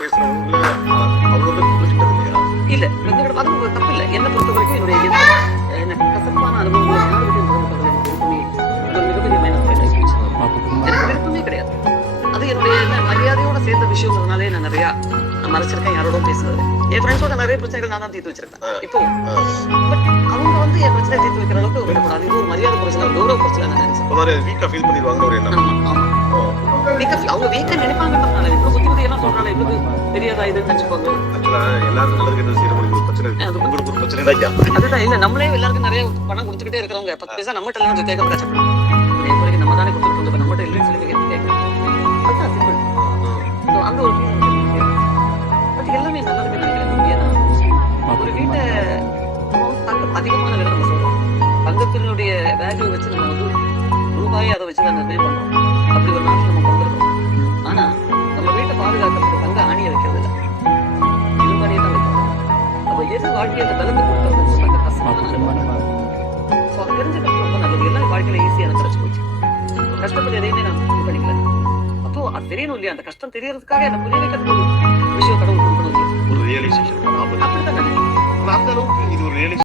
பேசுறவங்கள அவங்க புரிஞ்சுக்கிட்டது இல்லையா? இல்ல அது தப்பு இல்ல. என்ன பொறுத்த வரைக்கும் என்னுடைய எனக்கு கசப்பான அனுபவங்களை யாருக்கிட்டையும் பகிர்ந்து ஒரு மிகப்பெரிய மைனஸ் பாயிண்ட் ஆகிடுச்சு. எனக்கு விருப்பமே கிடையாது. அது என்னுடைய மரியாதையோட சேர்ந்த விஷயங்கிறதுனாலே நான் நிறைய மறைச்சிருக்கேன், யாரோட பேசுறது. என் ஃப்ரெண்ட்ஸோட நிறைய பிரச்சனைகள் நான் தான் தீர்த்து வச்சிருக்கேன். இப்போ பட் அவங்க வந்து என் பிரச்சனை தீர்த்து வைக்கிற அளவுக்கு விடக்கூடாது. இது ஒரு மரியாதை பிரச்சனை, கௌரவ பிரச்சனை நான் நினைச்சேன். வீக்கா ஃபீல் பண்ணிடுவாங்க ஒரு எண்ணம். அவங்க வீக்கா நினைப்பாங்கன்றதுனால இவ்வளவு புத்தி எல்லாம் சொல்றாங்க, இவ்வளவு பெரியதா இதுன்னு நினைச்சுப்பாங்க. ஆக்சுவலா எல்லாரும் நல்லது கெட்டது செய்யற ஒரு பிரச்சனை இருக்கு. உங்களுக்கு ஒரு பிரச்சனை தான். அதுதான் இல்ல, நம்மளே எல்லாருக்கும் நிறைய பணம் கொடுத்துக்கிட்டே இருக்கிறவங்க 10 பைசா நம்மகிட்ட எல்லாம் கேட்க கஷ்டப்படும். வரைக்கும் நம்ம தானே கொடுத்துட்டு இருந்தோம், நம்மகிட்ட இல்லைன்னு சொல்லி கேட்கணும். அதுதான் சிம்பிள். அந்த ஒரு பட் எல்லாமே நல்லதுமே நினைக்கிறேன். ஒரு வீட்டை தங்கம் அதிகமான விலை நம்ம சொல்றோம். தங்கத்தினுடைய வேல்யூ வச்சு நம்ம வந்து ரூபாயை அதை வச்சு தான் நிர்ணயம் பண்றோம். அப்படி ஒரு நாட்டில் நம்ம கொண்டிருக்கோம். ஆனா நம்ம வீட்டை பாதுகாக்கிறதுக்கு தங்க ஆணியை வைக்கிறது இல்லை, இரும்பாணியை தான் வைக்கிறோம். அப்ப எது வாழ்க்கையில பலத்தை கொடுக்கறதுன்னு சொன்னாங்க கஷ்டமான அனுபவம். ஸோ அதை தெரிஞ்சுக்கிறது ரொம்ப நல்லது. எல்லாம் வாழ்க்கையில ஈஸியா எனக்கு கிடைச்சு போச்சு. கஷ்டப்பட்டு எதையுமே நான் இது பண்ணிக்கல. அப்போ அது தெரியணும் இல்லையா, அந்த கஷ்டம் தெரியறதுக்காக என்ன புரிய வைக்கிறதுக்கு ஒரு விஷயம் கடவுள் கொடுக்கணும் இல்லையா, ஒரு ரியலைசேஷன். அப்படித்தான் நினைக்கிறேன். அந்த அளவுக்கு இது ஒரு ரியலைசேஷன்.